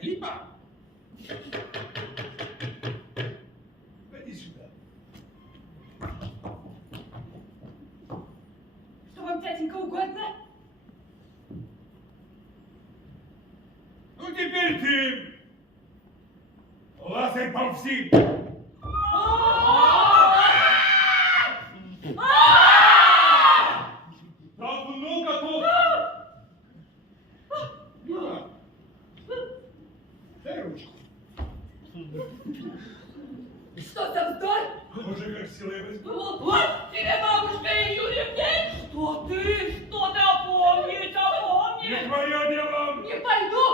Липа! Ходи сюда. Что вам, дяденька, угодно? Ну, теперь ты, Лазарь Памфим. Давно готов. Юра, дай ручку. Что за вздор? Уже как силой возьму. Вот тебе, бабушка Юрьевна! Что ты опомнись, опомнись! Не твое дело. Не пойду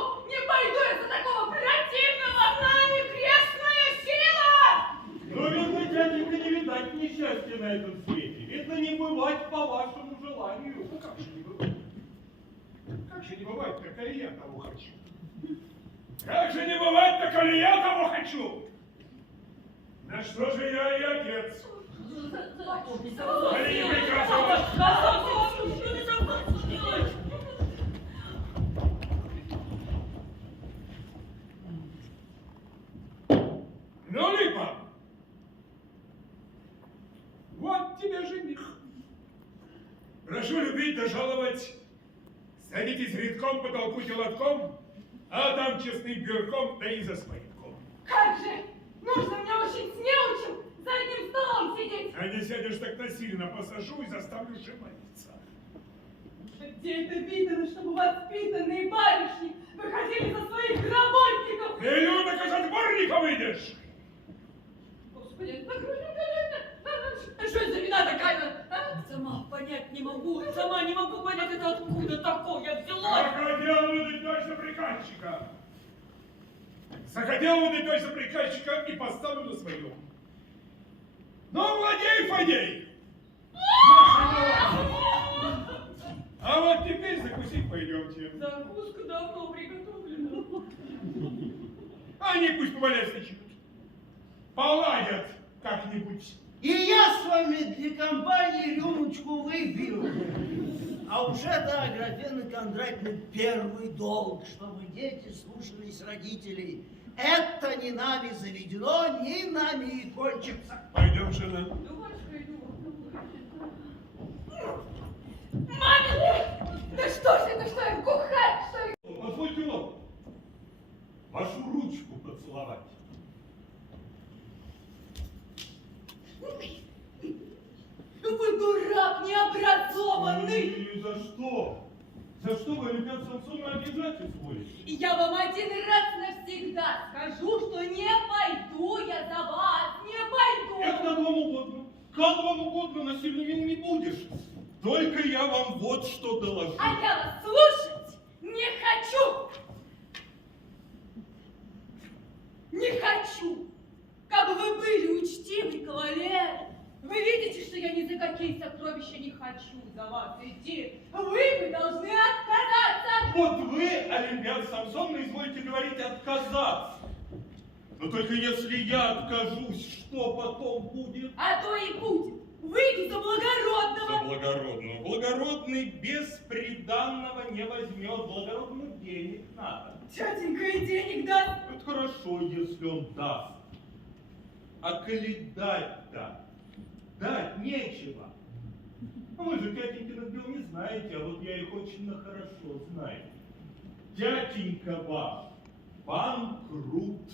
я за такого противного нами грешная сила! Но, видно, дяденька, не видать несчастья на этом свете. Видно, не бывать по вашему желанию. Ну как же не бывает? Как же не бывает-то, коли я того хочу? Как же не бывает-то, коли я того хочу? Да что же я и отец? Коли не приказывать. Ну, Липа, вот тебе жених. Прошу любить да жаловать. Садитесь редком, потолкуйте лотком, а там честным бюрком, да и за своим. Как же! Нужно мне очень с неучим за одним столом сидеть! А не сядешь, так насильно посажу и заставлю шиманиться. Где это видно, чтобы воспитанные барышни выходили за своих работников? Ты, Люда, как от дворника выйдешь! Господи, что это за вина такая? Сама понять не могу, понять, это откуда такое взялось. Захотел выдать дочь за приказчика. Захотел выдать дочь за приказчика и поставлю на своем. Ну, владей, Фадей! А вот теперь закусить пойдемте. Закуска давно приготовлена. Они пусть повалясничают. Поладят как-нибудь. И я с вами для компании рюмочку выпью. А уже, да, Аграфена Кондратьевна, первый долг, чтобы дети слушались родителей. Это не нами заведено, не нами и кончится. Пойдем, жена. Дурочка, иду. Мамина! Да что ж это, что я глухая, что ли? Позвольте вам вашу ручку поцеловать. Вы дурак необразованный! И за что? За что вы, Олимпиада Самсоновна, обижать изволите? И я вам один раз навсегда скажу, что не пойду я за вас, не пойду! Это как вам угодно. Как вам угодно, насильно вин не будешь. Только я вам вот что доложу. А я вас слушать не хочу! Не хочу! Как бы вы были учтивый кавалер, вы видите, что я ни за какие сокровища не хочу за вас идти. Вы бы должны отказаться! Вот вы, Олимпиада Самсоновна, изволите говорить отказаться. Но только если я откажусь, что потом будет? А то и будет. Выйду за благородного. За благородного. Благородный без приданного не возьмет. Благородному денег надо. Тятенька и денег даст. Это хорошо, если он даст. А коли дать-то? Дать нечего. А вы же тятенькиных дел не знаете, а вот я их очень хорошо знаю. Тятенька ваш банкрут.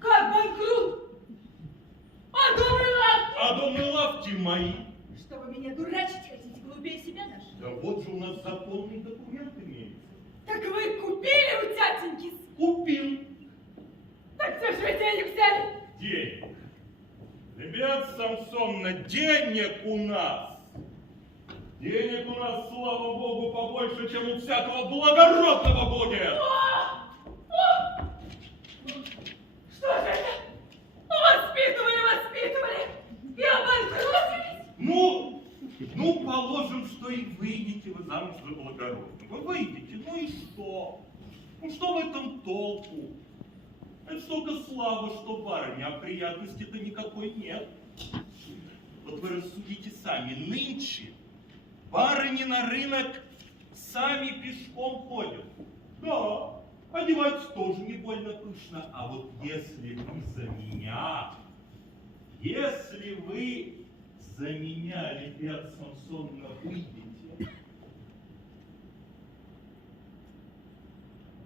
Как банкрут? А дом и лавки? А дом и лавки мои. Что вы меня дурачить хотите, глупее себя нашли? Да вот же у нас законный документ имеется. Так вы купили у тятеньки? Купил. Так где же вы денег взяли? Денег. Ребят, Самсоновна, денег у нас. Денег у нас, слава богу, побольше, чем у всякого благородного будет. Что же это? Воспитывали и обанкротились? Ну, Ну, положим, что и выйдете вы замуж за благородного. Выйдете, ну и что? Ну, что в этом толку? Это столько славы, что барыня, а приятности-то никакой нет. Вот вы рассудите сами, нынче барыни на рынок сами пешком ходят. Да, одеваются тоже не больно пышно. А вот если вы за меня, Лебед Самсоновна, выйдете,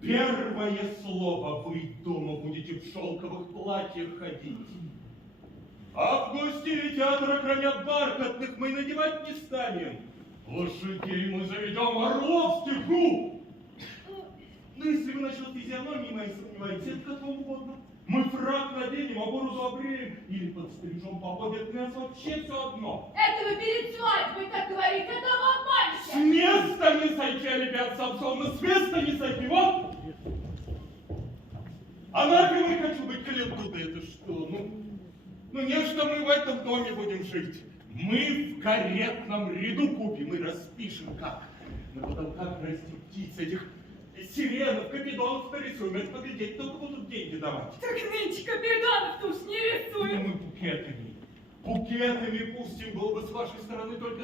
первое слово, вы дома будете в шелковых платьях ходить. А в гости или театра, кроме бархатных, мы надевать не станем. Лошадей мы заведем орловских губ. Ну, если вы насчет физиономии моей сомневаетесь, это как вам угодно. Мы фрак наденем, а бороду обреем, или подстрижем поподет, для нас вообще все одно. Это вы перед свадьбой так говорите, это вам С мальчик. места не сойти, Олимпиад Самсоновна, с места не сойти, вот! Анафемой хочу быть, коли оттуда, это что? Ну, не что мы в этом доме будем жить. Мы в каретном ряду купим и распишем, как на потолках расти птиц, этих сиренов, капидонов нарисуем. Это поглядеть, только будут деньги давать. Так нынче капитанов-то уж не Ну, рисуем. мы букетами пустим, было бы с вашей стороны только...